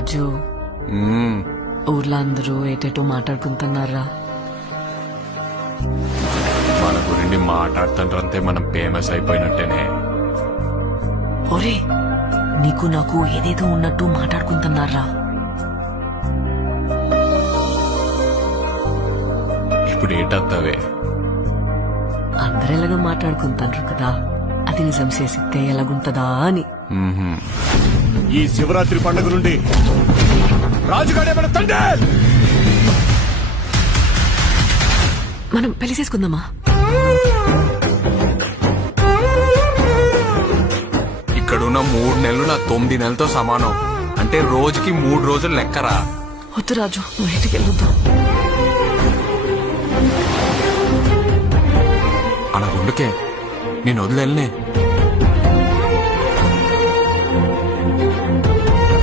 రాజు ఊర్లో అందరూ ఏటేటో మాట్లాడుకుంటున్నారా? మన గురించి మాట్లాడుతుంటే మనం ఫేమస్ అయిపోయినట్టేనే. ఒరే నీకు నాకు ఏదేదో ఉన్నట్టు మాట్లాడుకుంటున్నారా? ఇప్పుడు ఏటత్తవే? అందరు ఎలాగో మాట్లాడుకుంటారు కదా, అది నిజం చేసితే ఎలాగుంటదా అని. ఈ శివరాత్రి పండుగ నుండి రాజుగాడే మన తండ్రి. మనం పెళ్లి చేసుకుందామా? ఇక్కడున్న 3 నెలలు నా 9 నెలలతో సమానం. అంటే రోజుకి 3 రోజులు లెక్కరా. వద్దు రాజు, నువ్వు ఇంటికి వెళ్ళొద్దు. అలా గుండుకే నేను వదిలేనే.